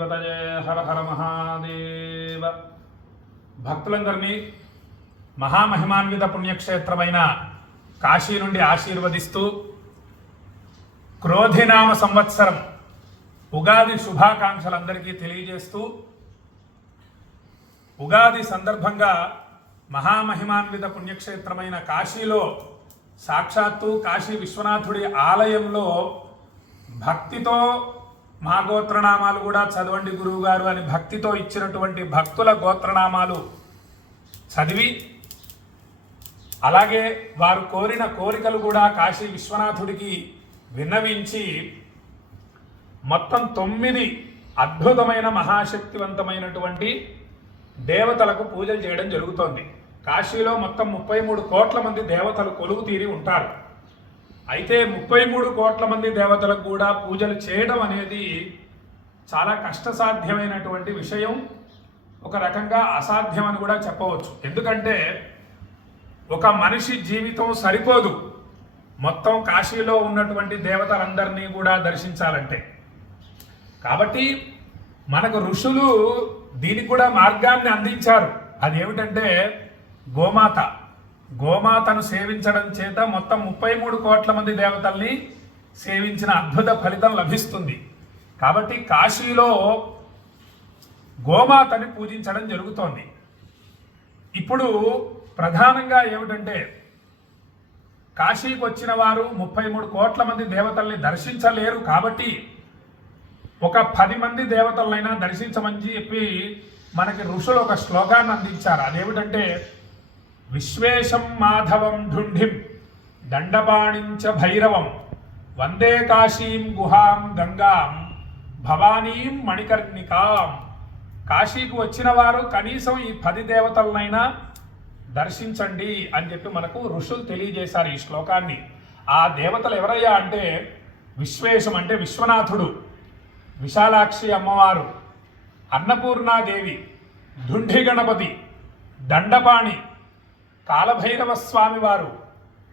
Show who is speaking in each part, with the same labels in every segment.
Speaker 1: పార్వతీపతయే హర హర మహాదేవ. భక్తులందరినీ మహామహిమాన్విత పుణ్యక్షేత్రమైన కాశీ నుండి ఆశీర్వదిస్తూ క్రోధినామ సంవత్సరం ఉగాది శుభాకాంక్షలందరికీ తెలియజేస్తూ ఉగాది సందర్భంగా మహామహిమాన్విత పుణ్యక్షేత్రమైన కాశీలో సాక్షాత్తు కాశీ విశ్వనాథుడి ఆలయంలో భక్తితో మా గోత్రనామాలు కూడా చదవండి గురువు గారు అని భక్తితో ఇచ్చినటువంటి భక్తుల గోత్రనామాలు చదివి అలాగే వారు కోరిన కోరికలు కూడా కాశీ విశ్వనాథుడికి విన్నవించి మొత్తం తొమ్మిది అద్భుతమైన మహాశక్తివంతమైనటువంటి దేవతలకు పూజలు చేయడం జరుగుతోంది. కాశీలో మొత్తం ముప్పై మూడు కోట్ల మంది దేవతలు కొలువు తీరి ఉంటారు. అయితే ముప్పై మూడు కోట్ల మంది దేవతలకు కూడా పూజలు చేయడం అనేది చాలా కష్టసాధ్యమైనటువంటి విషయం. ఒక రకంగా అసాధ్యం అని కూడా చెప్పవచ్చు. ఎందుకంటే ఒక మనిషి జీవితం సరిపోదు. మొత్తం కాశీలో ఉన్నటువంటి దేవతలందరినీ కూడా దర్శించాలంటే. కాబట్టి మనకు ఋషులు దీనికి కూడా మార్గాన్ని అందించారు. అదేమిటంటే గోమాత. గోమాతను సేవించడం చేత మొత్తం ముప్పై మూడు కోట్ల మంది దేవతల్ని సేవించిన అద్భుత ఫలితం లభిస్తుంది. కాబట్టి కాశీలో గోమాతని పూజించడం జరుగుతోంది. ఇప్పుడు ప్రధానంగా ఏమిటంటే కాశీకి వచ్చిన వారు ముప్పై మూడు కోట్ల మంది దేవతల్ని దర్శించలేరు కాబట్టి ఒక పది మంది దేవతలైనా దర్శించమని చెప్పి మనకి ఋషులు ఒక శ్లోకాన్ని అందించారు. అదేమిటంటే విశ్వేశం మాధవం ఢుంఢిం దండపాణించ భైరవం వందే కాశీం గుహాం గంగాం భవానీం మణికర్ణికాం. కాశీకి వచ్చిన వారు కనీసం ఈ పది దేవతలనైనా దర్శించండి అని చెప్పి మనకు ఋషులు తెలియజేశారు ఈ శ్లోకాన్ని. ఆ దేవతలు ఎవరయ్యా అంటే విశ్వేశం అంటే విశ్వనాథుడు విశాలాక్షి అమ్మవారు అన్నపూర్ణాదేవి దుండి గణపతి దండపాణి కాలభైరవ స్వామి వారు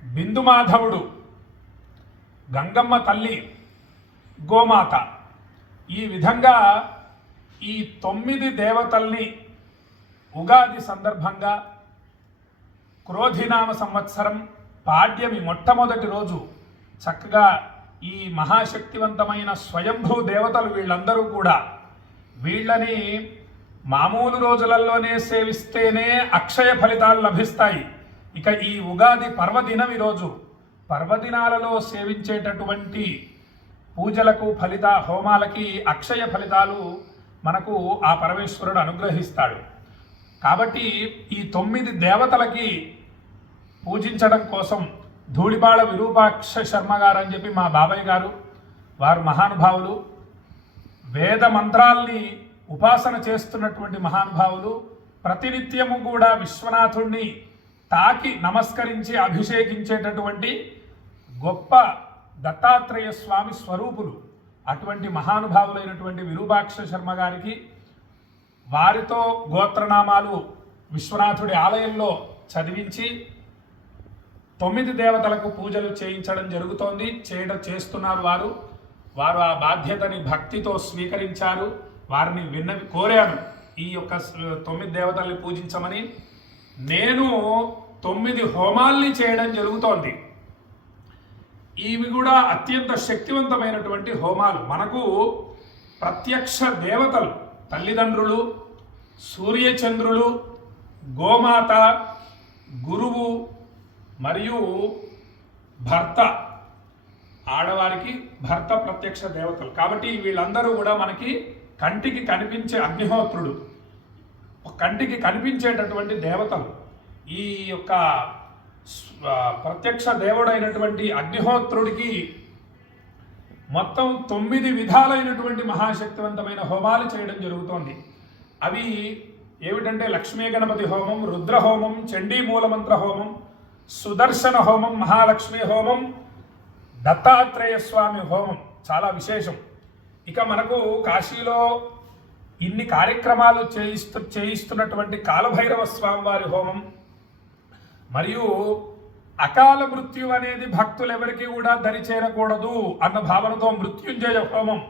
Speaker 1: బిందుమాధవుడు గంగమ్మ తల్లి గోమాత. ఈ విధంగా ఈ తొమ్మిది దేవతల్ని ఉగాది సందర్భంగా క్రోధినామ సంవత్సరం పాడ్యమి మొట్టమొదటి రోజు చక్కగా ఈ మహాశక్తివంతమైన స్వయంభూ దేవతలు వీళ్ళందరూ కూడా వీళ్ళని మామూలు రోజులలోనే సేవిస్తేనే అక్షయ ఫలితాలు లభిస్తాయి. ఇక ఈ ఉగాది పర్వదినం ఈరోజు. పర్వదినాలలో సేవించేటటువంటి పూజలకు ఫలిత హోమాలకి అక్షయ ఫలితాలు మనకు ఆ పరమేశ్వరుడు అనుగ్రహిస్తాడు. కాబట్టి ఈ తొమ్మిది దేవతలకి పూజించడం కోసం ధూళిపాళ విరూపాక్ష శర్మ గారు అని చెప్పి మా బాబాయ్ గారు వారు మహానుభావులు. వేద మంత్రాల్ని ఉపాసన చేస్తున్నటువంటి మహానుభావులు ప్రతినిత్యము కూడా విశ్వనాథుణ్ణి తాకి నమస్కరించి అభిషేకించేటటువంటి గొప్ప దత్తాత్రేయ స్వామి స్వరూపులు అటువంటి మహానుభావులైనటువంటి విరూపాక్ష శర్మ గారికి వారితో గోత్రనామాలు విశ్వనాథుడి ఆలయంలో చదివించి తొమ్మిది దేవతలకు పూజలు చేయించడం జరుగుతోంది. చేయడం చేస్తున్నారు వారు. వారు ఆ బాధ్యతని భక్తితో స్వీకరించారు. వారిని విన్నవి కోరాను. ఈ యొక్క తొమ్మిది దేవతల్ని పూజించమని నేను తొమ్మిది హోమాల్ని చేయడం జరుగుతోంది. ఇవి కూడా అత్యంత శక్తివంతమైనటువంటి హోమాలు. మనకు ప్రత్యక్ష దేవతలు తల్లిదండ్రులు సూర్యచంద్రులు గోమాత గురువు మరియు భర్త. ఆడవారికి భర్త ప్రత్యక్ష దేవతలు. కాబట్టి వీళ్ళందరూ కూడా మనకి కంటికి కనిపించే అగ్నిహోత్రుడు కంటికి కనిపించేటటువంటి దేవతలు ఈ యొక్క ప్రత్యక్ష దేవుడైనటువంటి అగ్నిహోత్రుడికి మొత్తం తొమ్మిది విధాలైనటువంటి మహాశక్తివంతమైన హోమాలు చేయడం జరుగుతోంది. అవి ఏమిటంటే లక్ష్మీ గణపతి హోమం రుద్ర హోమం చండీ మూలమంత్ర హోమం సుదర్శన హోమం మహాలక్ష్మి హోమం దత్తాత్రేయ స్వామి హోమం. చాలా విశేషం. ఇక మనకు కాశీలో ఇన్ని కార్యక్రమాలు చేయిస్తూ చేయిస్తున్నటువంటి కాలభైరవ స్వామివారి హోమం. మరియు అకాల మృత్యు అనేది భక్తులు ఎవరికి కూడా దరి చేరకూడదు అన్న భావనతో మృత్యుంజయ హోమం.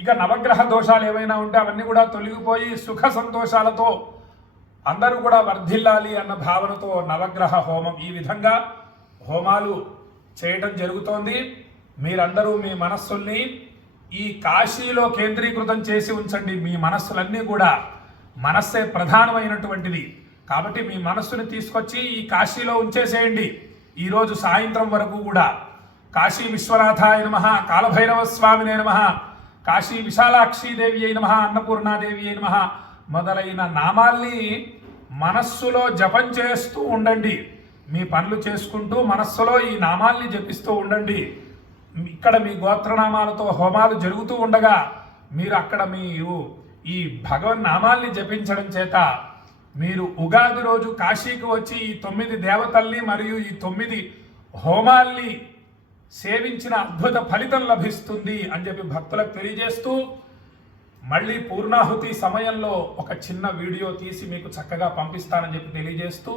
Speaker 1: ఇక నవగ్రహ దోషాలు ఏవైనా ఉంటే అవన్నీ కూడా తొలగిపోయి సుఖ సంతోషాలతో అందరూ కూడా వర్ధిల్లాలి అన్న భావనతో నవగ్రహ హోమం. ఈ విధంగా హోమాలు చేయటం జరుగుతోంది. మీరందరూ మీ మనస్సుల్ని ఈ కాశీలో కేంద్రీకృతం చేసి ఉంచండి. మీ మనస్సులన్నీ కూడా మనస్సే ప్రధానమైనటువంటిది. కాబట్టి మీ మనస్సుని తీసుకొచ్చి ఈ కాశీలో ఉంచేసేయండి. ఈరోజు సాయంత్రం వరకు కూడా. కాశీ విశ్వనాథాయ నమ కాలభైరవ స్వామినే నమ కాశీ విశాలాక్షి దేవి అయి నమ అన్నపూర్ణాదేవి అయి నమ మొదలైన నామాల్ని మనస్సులో జపం చేస్తూ ఉండండి. మీ పనులు చేసుకుంటూ మనస్సులో ఈ నామాల్ని జపిస్తూ ఉండండి. ఇక్కడ మీ గోత్రనామాలతో హోమాలు జరుగుతూ ఉండగా మీరు అక్కడ మీరు ఈ భగవన్ నామాల్ని జపించడం చేత మీరు ఉగాది రోజు కాశీకి వచ్చి ఈ తొమ్మిది దేవతల్ని మరియు ఈ తొమ్మిది హోమాల్ని సేవించిన అద్భుత ఫలితం లభిస్తుంది అని చెప్పి భక్తులకు తెలియజేస్తూ మళ్ళీ పూర్ణాహుతి సమయంలో ఒక చిన్న వీడియో తీసి మీకు చక్కగా పంపిస్తానని చెప్పి తెలియజేస్తూ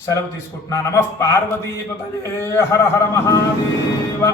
Speaker 1: సెలవు తీసుకుంటున్నా నమ పార్వతీపతయే హర హర మహాదేవ.